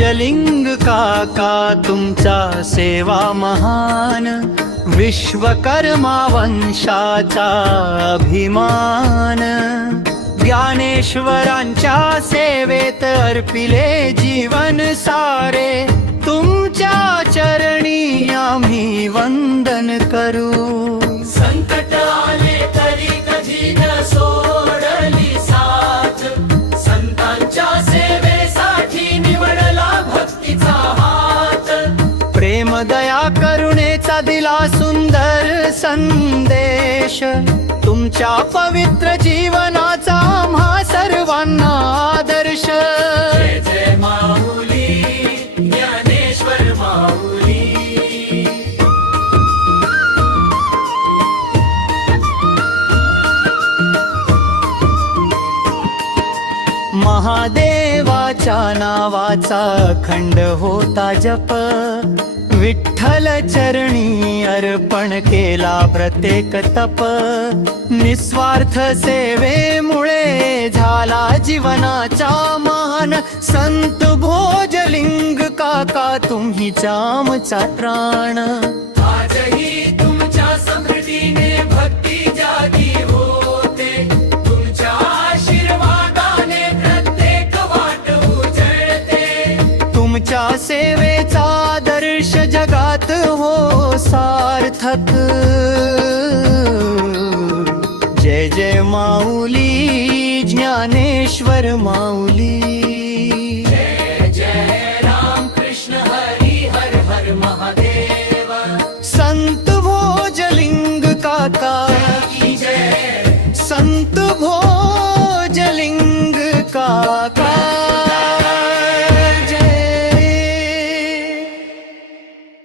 भोजलिंग काका तुमचा सेवा महान, विश्वकर्मा वंशाचा अभिमान। ज्ञानेश्वरांच्या सेवेत अर्पिले जीवन सारे, तुमच्या चरणी आम्ही वंदन करू। संकट आले तरी कधी न सोडली साथ, संतांच्या सेवेसाठी निवडला भक्तीचा हात। प्रेम दया करुणेचा दिला सुंदर संदेश, तुमच्या पवित्र जीवनाचा आम्हा सर्वांना आदर्श। जय जय माऊली, ज्ञानेश्वर माऊली। महादेवाच्या नावाचा अखंड होता जप, विठ्ठल चरणी अर्पण केला प्रत्येक तप। निस्वार्थ सेवेमुळे झाला जीवनाचा मान, संत भोजलिंग काका तुम्हीच आमचा प्राण। आजही तुमच्या समृद्धीने भक्ती जागी होते, तुमच्या आशीर्वादाने प्रत्येक वाट उजळते। तुमच्या सेवेचा आदर्श जगात हो सार्थक। जय जय माऊली, ज्ञानेश्वर माऊली।